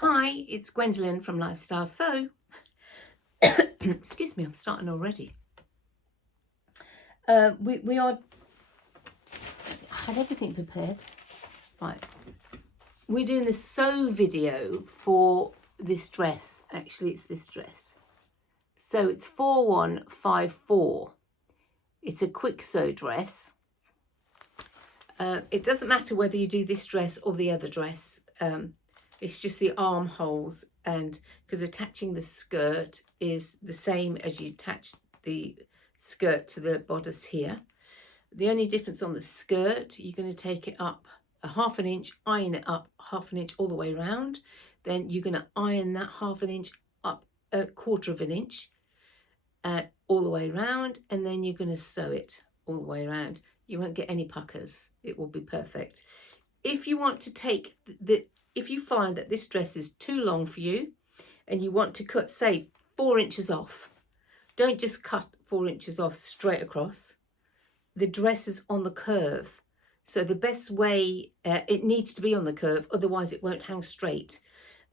Hi, it's Gwendolyn from Lifestyle Sew. Excuse me, I'm starting already. We are. I had everything prepared. Right, we're doing the sew video for this dress. Actually, it's this dress. So it's 4154. It's a Kwik Sew dress. It doesn't matter whether you do this dress or the other dress. It's just the armholes, and because attaching the skirt is the same as you attach the skirt to the bodice here. The only difference on the skirt, you're going to take it up a half an inch, iron it up half an inch all the way around. Then you're going to iron that half an inch up a quarter of an inch all the way around, and then you're going to sew it all the way around. You won't get any puckers. It will be perfect. If you want to take if you find that this dress is too long for you and you want to cut, say, 4 inches off, don't just cut 4 inches off straight across. The dress is on the curve. So the best way, it needs to be on the curve, otherwise it won't hang straight.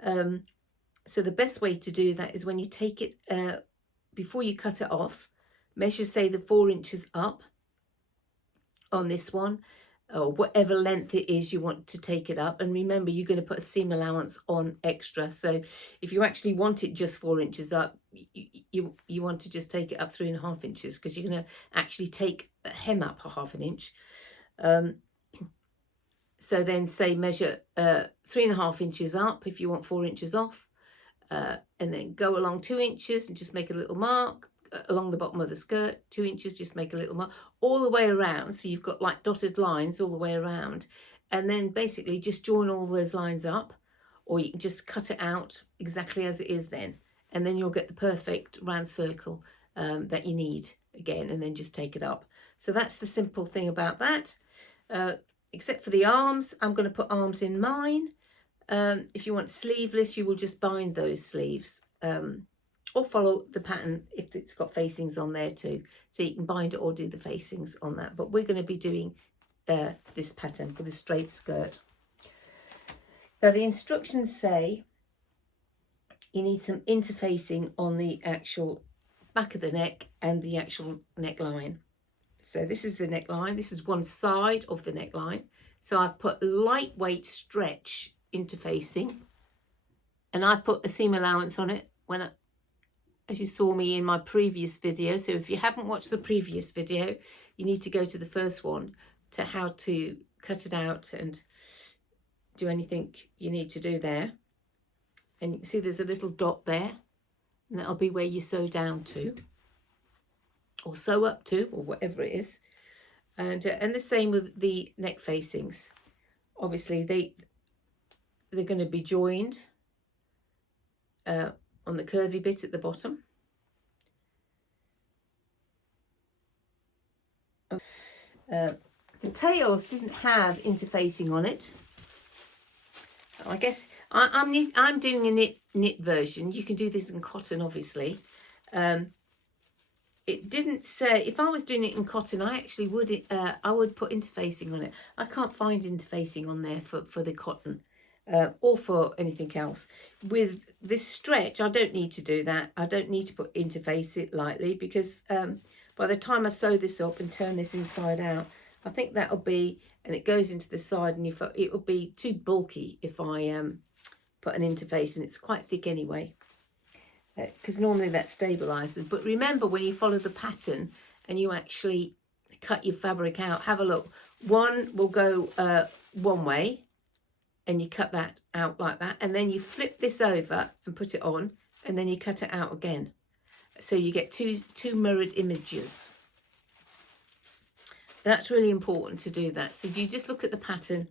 So the best way to do that is when you take it, before you cut it off, measure, say, the 4 inches up on this one, or whatever length it is you want to take it up. And remember, you're going to put a seam allowance on extra. So if you actually want it just 4 inches up, you want to just take it up 3.5 inches, because you're going to actually take a hem up a half an inch. So then, say, measure 3.5 inches up if you want 4 inches off, and then go along 2 inches and just make a little mark along the bottom of the skirt. 2 inches, just make a little mark all the way around, so you've got like dotted lines all the way around, and then basically just join all those lines up, or you can just cut it out exactly as it is then, and then you'll get the perfect round circle that you need again, and then just take it up. So that's the simple thing about that, except for the arms. I'm going to put arms in mine. If you want sleeveless, you will just bind those sleeves, or follow the pattern if it's got facings on there too. So you can bind it or do the facings on that. But we're going to be doing this pattern for the straight skirt. Now the instructions say you need some interfacing on the actual back of the neck and the actual neckline. So this is the neckline. This is one side of the neckline. So I've put lightweight stretch interfacing, and I put a seam allowance on it as you saw me in my previous video. So if you haven't watched the previous video, you need to go to the first one to how to cut it out and do anything you need to do there. And you can see there's a little dot there, and that'll be where you sew down to, or sew up to, or whatever it is. And the same with the neck facings. Obviously they're going to be joined on the curvy bit at the bottom. The tails didn't have interfacing on it. I guess I'm doing a knit version. You can do this in cotton, obviously. It didn't say, if I was doing it in cotton, I actually would I would put interfacing on it. I can't find interfacing on there for the cotton. Or for anything else. With this stretch, I don't need to do that. I don't need to put interface it lightly, because by the time I sew this up and turn this inside out, I think that'll be, and it goes into the side, and it'll be too bulky if I put an interface, and it's quite thick anyway, because normally that stabilizes. But remember, when you follow the pattern and you actually cut your fabric out, have a look. One will go one way, and you cut that out like that, and then you flip this over and put it on, and then you cut it out again, so you get two mirrored images. That's really important to do that. So you just look at the pattern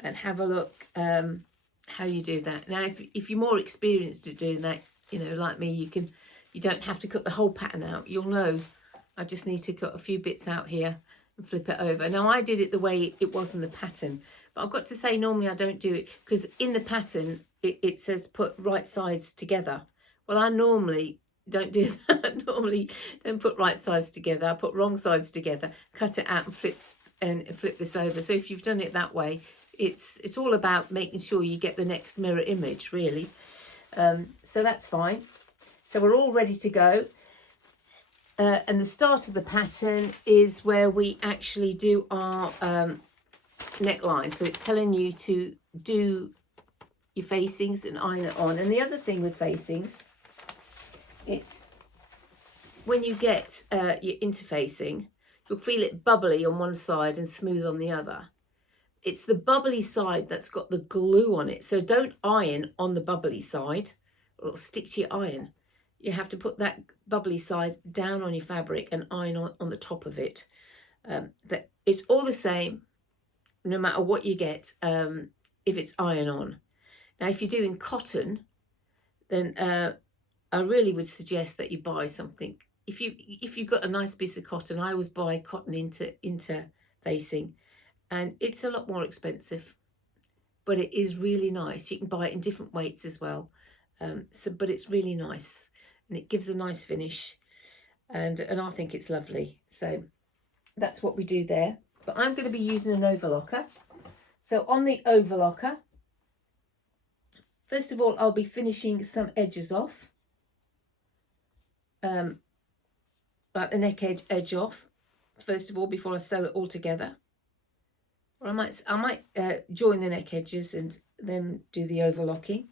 and have a look how you do that. Now if you're more experienced at doing that, you know, like me, you don't have to cut the whole pattern out. You'll know I just need to cut a few bits out here and flip it over. Now I did it the way it was in the pattern, but I've got to say, normally I don't do it, because in the pattern it says put right sides together. Well, I normally don't do that. Normally don't put right sides together. I put wrong sides together, cut it out and flip this over. So if you've done it that way, it's all about making sure you get the next mirror image, really. So that's fine. So we're all ready to go. And the start of the pattern is where we actually do our neckline. So it's telling you to do your facings and iron it on. And the other thing with facings, it's when you get your interfacing, you'll feel it bubbly on one side and smooth on the other. It's the bubbly side that's got the glue on it. So don't iron on the bubbly side, or it'll stick to your iron. You have to put that bubbly side down on your fabric and iron on the top of it. It's all the same, no matter what you get, if it's iron on. Now, if you're doing cotton, then I really would suggest that you buy something. If you've got a nice piece of cotton, I always buy cotton interfacing, and it's a lot more expensive, but it is really nice. You can buy it in different weights as well. But it's really nice, and it gives a nice finish, and I think it's lovely. So that's what we do there. But I'm going to be using an overlocker. So on the overlocker, first of all, I'll be finishing some edges off, like the neck edge off, first of all, before I sew it all together. Or I might join the neck edges and then do the overlocking,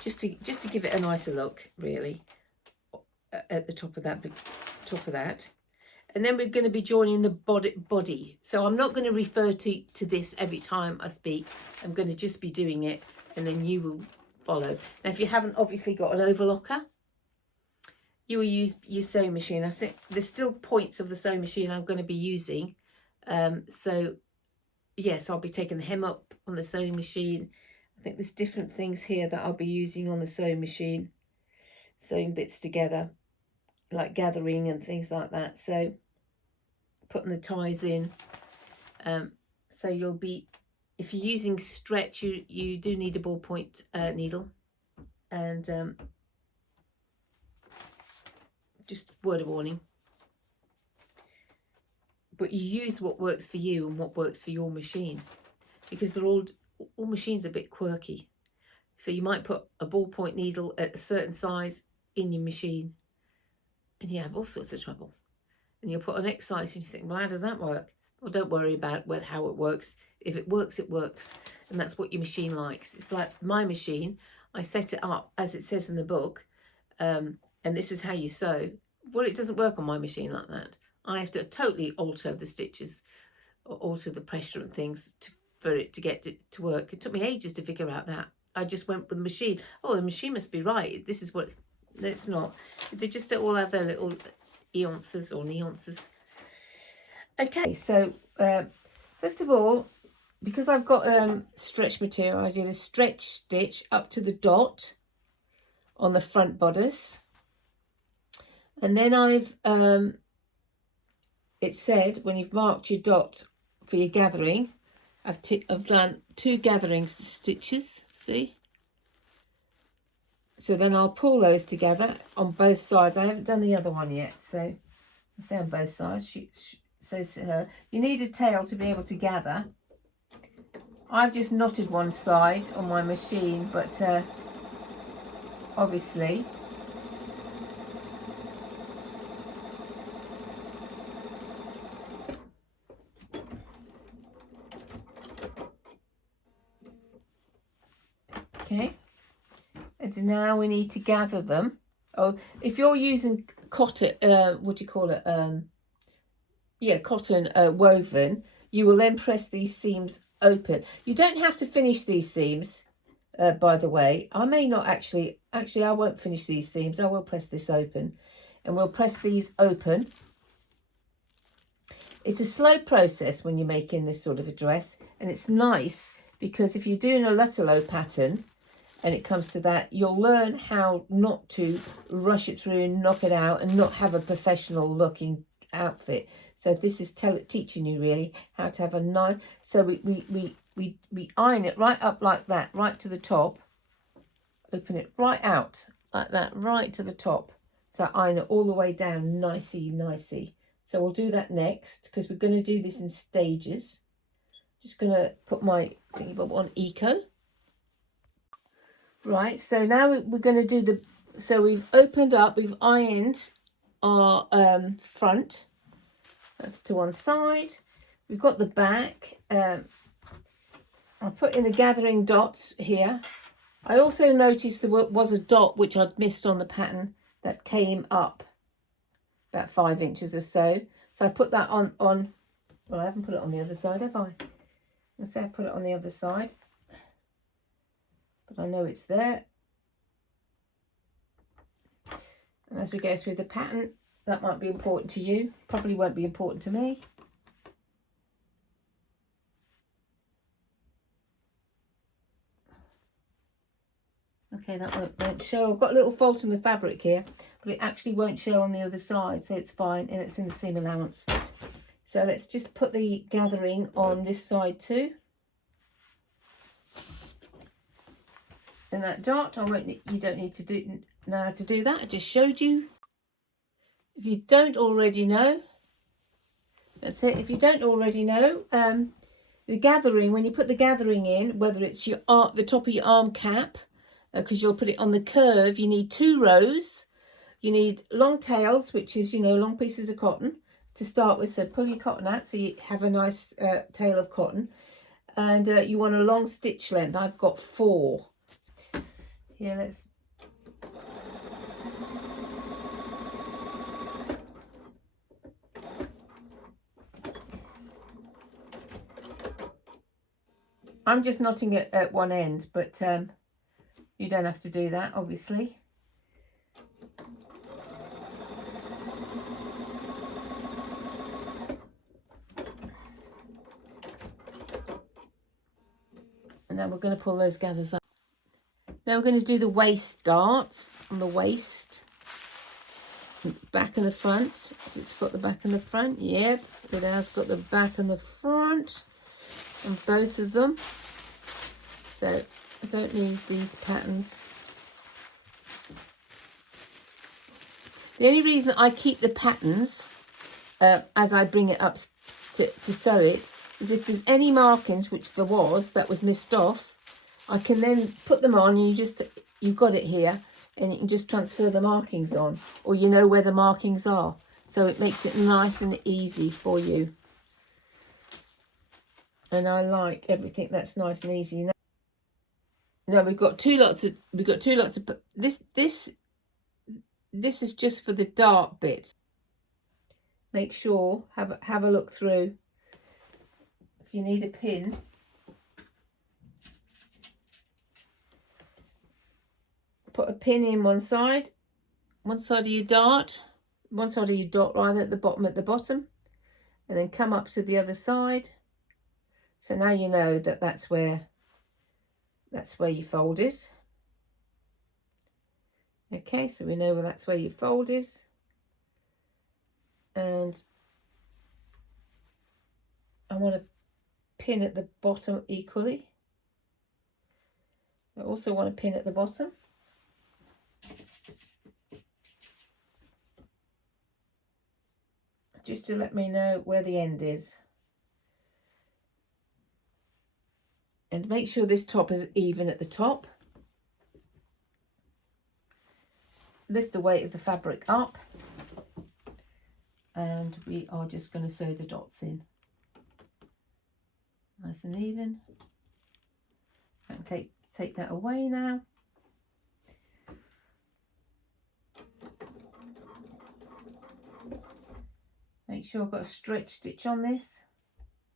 just to give it a nicer look, really, at the top of that. And then we're going to be joining the body. So I'm not going to refer to this every time I speak. I'm going to just be doing it, and then you will follow. Now, if you haven't obviously got an overlocker, you will use your sewing machine. I think there's still points of the sewing machine I'm going to be using. So yes, I'll be taking the hem up on the sewing machine. I think there's different things here that I'll be using on the sewing machine, sewing bits together, like gathering and things like that. So putting the ties in. So you'll be, if you're using stretch, you do need a ballpoint needle, and just word of warning. But you use what works for you and what works for your machine, because they're all machines are a bit quirky. So you might put a ballpoint needle at a certain size in your machine, and you have all sorts of trouble. And you'll put an X size and you think, well, how does that work? Well, don't worry about how it works. If it works, it works. And that's what your machine likes. It's like my machine. I set it up as it says in the book, and this is how you sew. Well, it doesn't work on my machine like that. I have to totally alter the stitches, or alter the pressure and things for it to get it to work. It took me ages to figure out that. I just went with the machine. Oh, the machine must be right. This is what it's not. They just all have their little eonces or nuances. Okay, so first of all, because I've got stretch material, I did a stretch stitch up to the dot on the front bodice, and then I've it said when you've marked your dot for your gathering, I've done 2 gathering stitches, see? So then I'll pull those together on both sides. I haven't done the other one yet, so I'll say on both sides. She says to her, you need a tail to be able to gather. I've just knotted one side on my machine, but obviously okay, and now we need to gather them. Oh, if you're using cotton, what do you call it? Yeah, cotton woven, you will then press these seams open. You don't have to finish these seams, by the way. I may not actually I won't finish these seams. I will press this open, and we'll press these open. It's a slow process when you're making this sort of a dress, and it's nice because if you're doing a Lutterlow pattern and it comes to that, you'll learn how not to rush it through and knock it out and not have a professional looking outfit. So this is teaching you really how to have a nice, so we iron it right up like that, right to the top, open it right out like that, right to the top. So iron it all the way down nicey. So we'll do that next, because we're going to do this in stages. Just going to put my thingy bob on Eco. Right, so now we're going to do so we've opened up, we've ironed our front. That's to one side. We've got the back. I put in the gathering dots here. I also noticed there was a dot which I'd missed on the pattern that came up about 5 inches or so. So I put that on, well, I haven't put it on the other side, have I? Let's say I put it on the other side. But I know it's there. And as we go through the pattern, that might be important to you. Probably won't be important to me. Okay, that won't show. I've got a little fault in the fabric here, but it actually won't show on the other side, so it's fine, and it's in the seam allowance. So let's just put the gathering on this side too. And that dot, you don't need to know how to do that. I just showed you. If you don't already know, that's it. If you don't already know, the gathering, when you put the gathering in, whether it's the top of your arm cap, because you'll put it on the curve, you need 2 rows. You need long tails, which is, long pieces of cotton to start with. So pull your cotton out so you have a nice tail of cotton. And you want a long stitch length. I've got 4. Here, let's... I'm just knotting it at one end, but you don't have to do that, obviously. And then we're going to pull those gathers up. Now we're going to do the waist darts on the waist. Back and the front. It's got the back and the front. Yep, it has got the back and the front on both of them. So I don't need these patterns. The only reason I keep the patterns as I bring it up to sew it is if there's any markings, which there was, that was missed off, I can then put them on and you've got it here and you can just transfer the markings on, or you know where the markings are. So it makes it nice and easy for you. And I like everything that's nice and easy. Now we've got two lots of this is just for the dart bits. Make sure, have a look through. If you need a pin, put a pin in one side of your dart, one side of your dot rather, at the bottom, and then come up to the other side. So now you know that that's where your fold is. Okay, so we know that's where your fold is. And I want to pin at the bottom equally. I also want to pin at the bottom. Just to let me know where the end is. And make sure this top is even at the top. Lift the weight of the fabric up. And we are just going to sew the dots in. Nice and even. And take that away now. Make sure I've got a stretch stitch on this.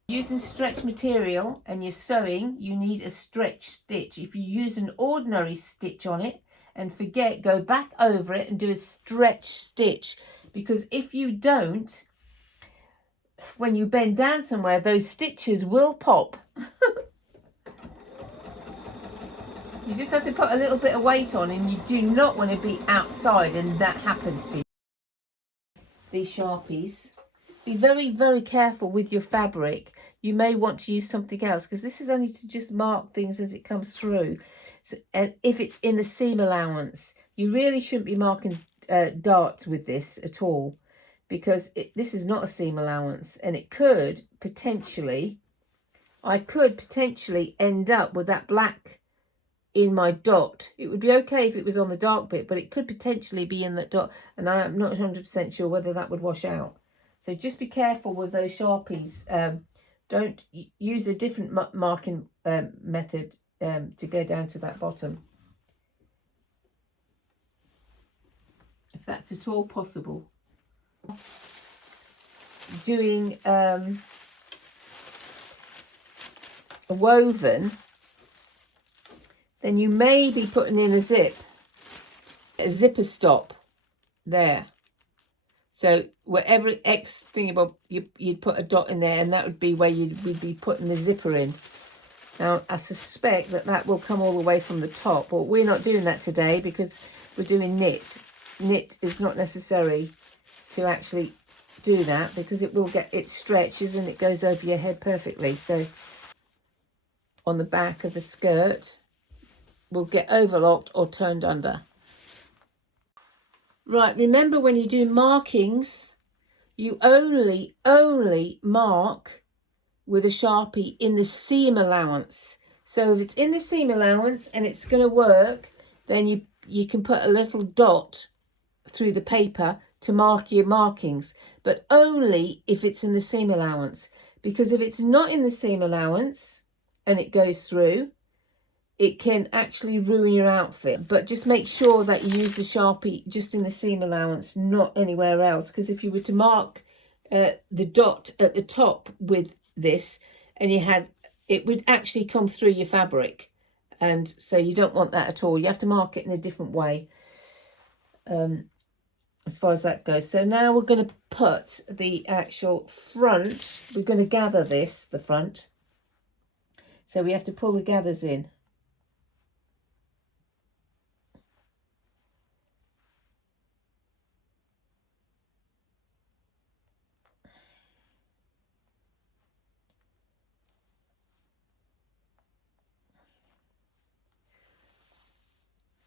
Using stretch material and you're sewing, you need a stretch stitch. If you use an ordinary stitch on it and forget, go back over it and do a stretch stitch. Because if you don't, when you bend down somewhere, those stitches will pop. You just have to put a little bit of weight on, and you do not want to be outside and that happens to you. These Sharpies. Be very, very careful with your fabric. You may want to use something else, because this is only to just mark things as it comes through. So, and if it's in the seam allowance, you really shouldn't be marking darts with this at all, because this is not a seam allowance, and it could potentially I could potentially end up with that black in my dot. It would be okay if it was on the dark bit, but it could potentially be in that dot, and I am not 100% sure whether that would wash out. So just be careful with those Sharpies. Don't use a different marking method to go down to that bottom, if that's at all possible. Doing a woven, then you may be putting in a zipper stop there. So wherever X thing about you'd put a dot in there, and that would be where we'd be putting the zipper in. Now I suspect that will come all the way from the top, but we're not doing that today because we're doing knit. Knit is not necessary to actually do that because it stretches and it goes over your head perfectly. So on the back of the skirt will get overlocked or turned under. Right, remember when you do markings, you only mark with a Sharpie in the seam allowance. So if it's in the seam allowance and it's going to work, then you can put a little dot through the paper to mark your markings, but only if it's in the seam allowance. Because if it's not in the seam allowance and it goes through, it can actually ruin your outfit. But just make sure that you use the Sharpie just in the seam allowance, not anywhere else. Because if you were to mark the dot at the top with this, and it would actually come through your fabric. And so you don't want that at all. You have to mark it in a different way as far as that goes. So now we're going to put the actual front. We're going to gather the front. So we have to pull the gathers in.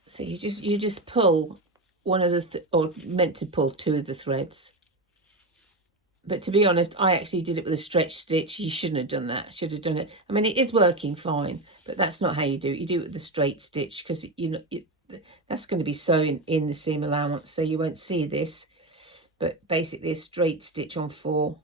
So you just pull one of the or meant to pull two of the threads. But to be honest, I actually did it with a stretch stitch. You shouldn't have done that. Should have done it. I mean, it is working fine, but that's not how you do it. You do it with the straight stitch because that's going to be sewn in the seam allowance, so you won't see this. But basically, a straight stitch on 4,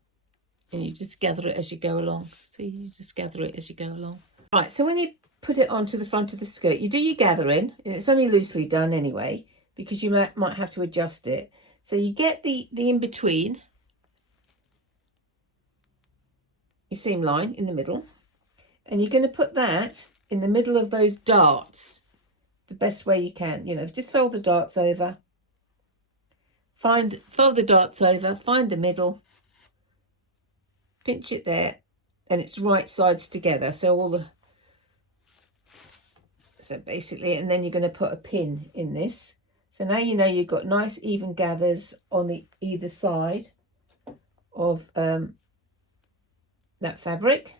and you just gather it as you go along. So you just gather it as you go along. Right. So when you put it onto the front of the skirt, you do your gathering, and it's only loosely done anyway because you might have to adjust it. So you get the in between. Your seam line in the middle, and you're going to put that in the middle of those darts the best way you can. Just fold the darts over, fold the darts over, find the middle, pinch it there, and it's right sides together. So basically, and then you're going to put a pin in this. So now you've got nice even gathers on the either side of that fabric,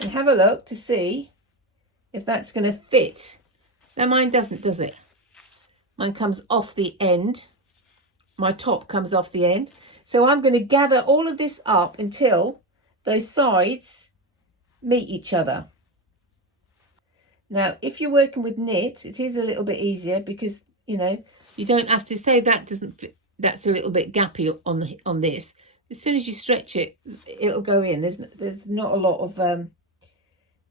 and have a look to see if that's going to fit. Now mine doesn't, does it? Mine comes off the end. My top comes off the end. So I'm going to gather all of this up until those sides meet each other. Now, if you're working with knit, it is a little bit easier because, you don't have to say that doesn't fit. That's a little bit gappy on this. As soon as you stretch it, it'll go in. There's not a lot of,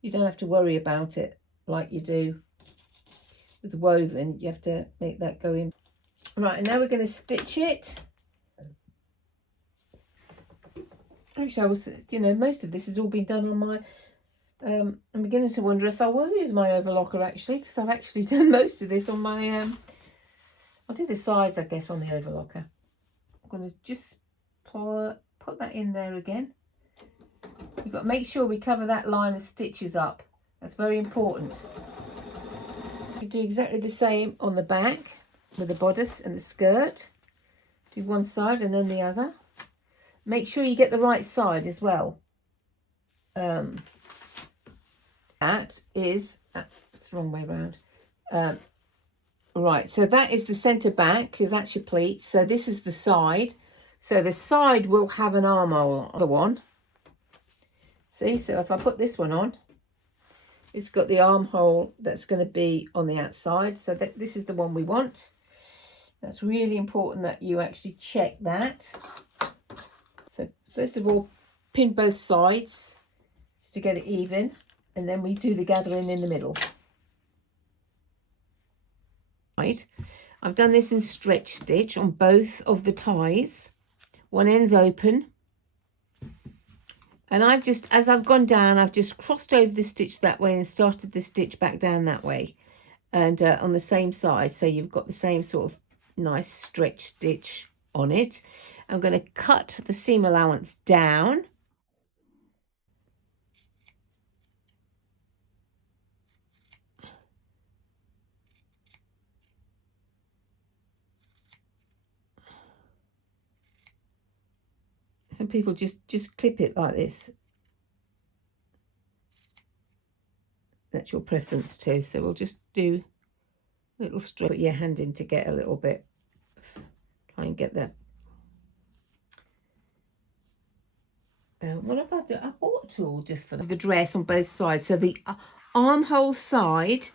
you don't have to worry about it like you do with the woven. You have to make that go in. Right, and now we're going to stitch it. Actually, most of this has all been done on my, I'm beginning to wonder if I will use my overlocker actually, because I've actually done most of this on my, I'll do the sides, I guess, on the overlocker. I'm going to just put that in there again. We've got to make sure we cover that line of stitches up. That's very important. You do exactly the same on the back with the bodice and the skirt. Do one side and then the other. Make sure you get the right side as well. That is, that's the wrong way around. Right, so that is the centre back because that's your pleats. So this is the side. So the side will have an armhole on the one. See, so if I put this one on, it's got the armhole that's going to be on the outside. So this is the one we want. That's really important that you actually check that. So first of all, pin both sides to get it even, and then we do the gathering in the middle. Right, I've done this in stretch stitch on both of the ties. One end's open, and I've just, as I've gone down, I've just crossed over the stitch that way and started the stitch back down that way, and on the same side, so you've got the same sort of nice stretch stitch on it. I'm going to cut the seam allowance down. Some people just clip it like this. That's your preference too. So we'll just do a little straight. Put your hand in to get a little bit. Try and get that. What if I do? I bought a tool just for the dress on both sides. So the armhole side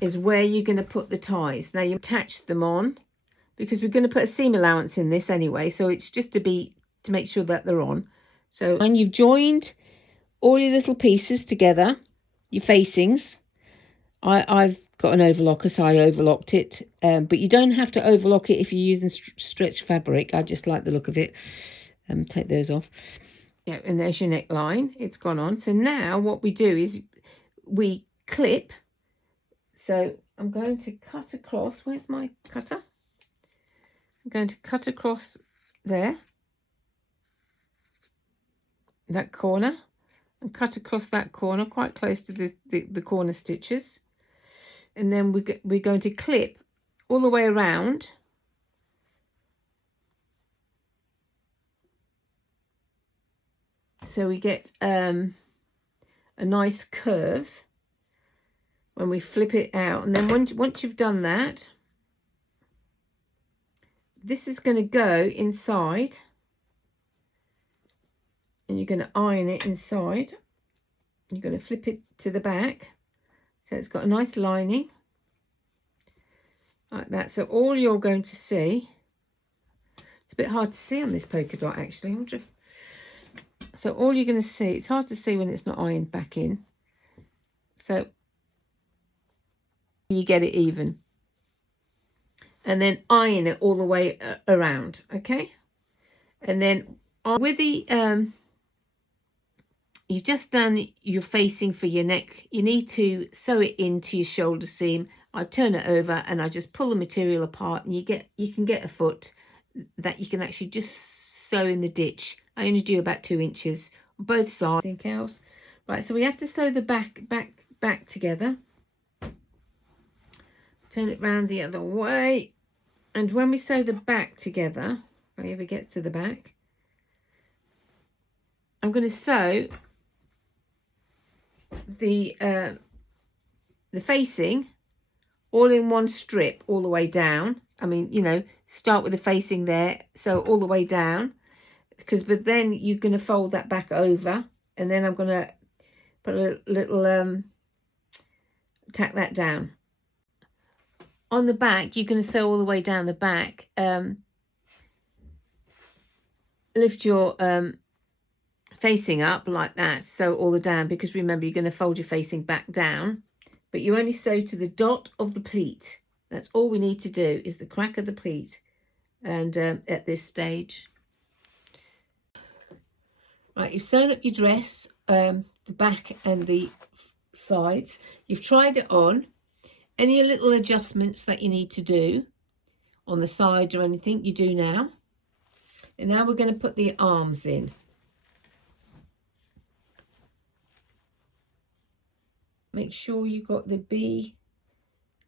is where you're going to put the ties. Now you attach them on because we're going to put a seam allowance in this anyway. So it's just to make sure that they're on. So, and you've joined all your little pieces together, your facings. I've got an overlocker, so I overlocked it. But you don't have to overlock it if you're using stretch fabric. I just like the look of it. Take those off. Yeah, and there's your neckline. It's gone on. So now what we do is we clip. So I'm going to cut across. Where's my cutter? I'm going to cut across there, that corner, and cut across that corner quite close to the corner stitches. And then we're going to clip all the way around. So we get a nice curve when we flip it out. And then once you've done that, this is going to go inside. And you're going to iron it inside. You're going to flip it to the back. So it's got a nice lining. Like that. So all you're going to see, it's a bit hard to see on this polka dot actually. I wonder if, so all you're going to see, it's hard to see when it's not ironed back in. So you get it even. And then iron it all the way around, okay? And then with the, you've just done your facing for your neck. You need to sew it into your shoulder seam. I turn it over and I just pull the material apart, and you can get a foot that you can actually just sew in the ditch. I only do about 2 inches on both sides. Anything else? Right, so we have to sew the back together. Turn it round the other way. And when we sew the back together, if I ever get to the back, I'm going to sew the facing all in one strip all the way down. I mean, you know, start with the facing there, sew all the way down, but then you're going to fold that back over, and then I'm going to put a little tack that down. On the back, you're going to sew all the way down the back. Lift your facing up like that, sew all the down, because remember you're going to fold your facing back down, but you only sew to the dot of the pleat. That's all we need to do, is the crack of the pleat. And at this stage, right, you've sewn up your dress, the back and the sides. You've tried it on. Any little adjustments that you need to do on the sides or anything, you do now. And now we're going to put the arms in. Make sure you got the B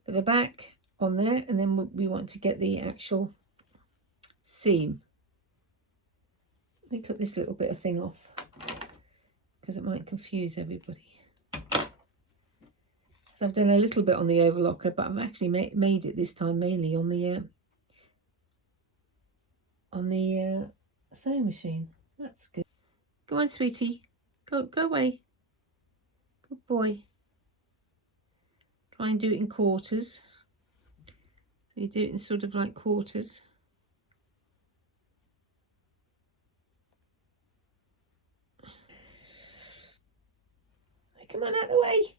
for the back on there, and then we want to get the actual seam. Let me cut this little bit of thing off because it might confuse everybody. So I've done a little bit on the overlocker, but I've actually made it this time mainly on the sewing machine. That's good. Go on, sweetie. Go away. Good boy. Try and do it in quarters. So you do it in sort of like quarters. Come on, out of the way.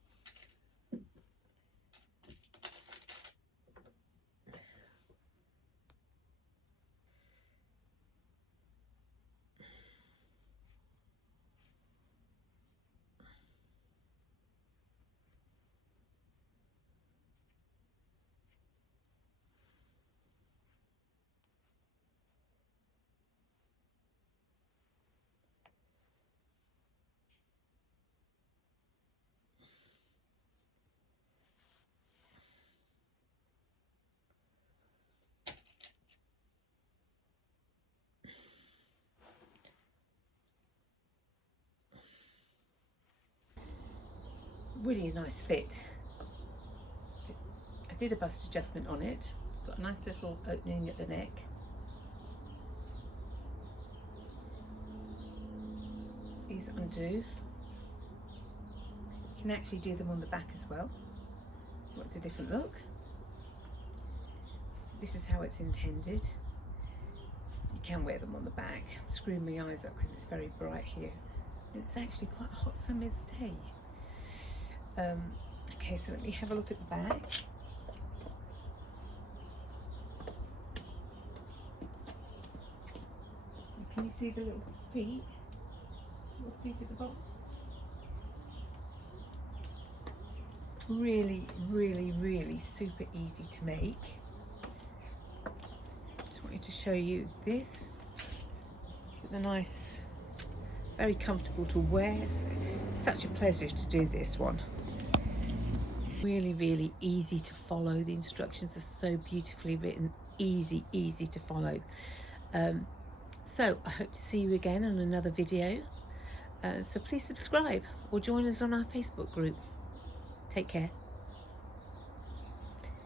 Really a nice fit. I did a bust adjustment on it. Got a nice little opening at the neck. These undo. You can actually do them on the back as well. What's a different look? This is how it's intended. You can wear them on the back. Screw my eyes up because it's very bright here. It's actually quite a hot summer's day. Okay, so let me have a look at the back. Can you see the little feet? Little feet at the bottom? Really, really, really super easy to make. Just wanted to show you this. The nice, very comfortable to wear. It's such a pleasure to do this one. Really, really easy to follow. The instructions are so beautifully written. Easy to follow. So I hope to see you again on another video. So please subscribe or join us on our Facebook group. Take care.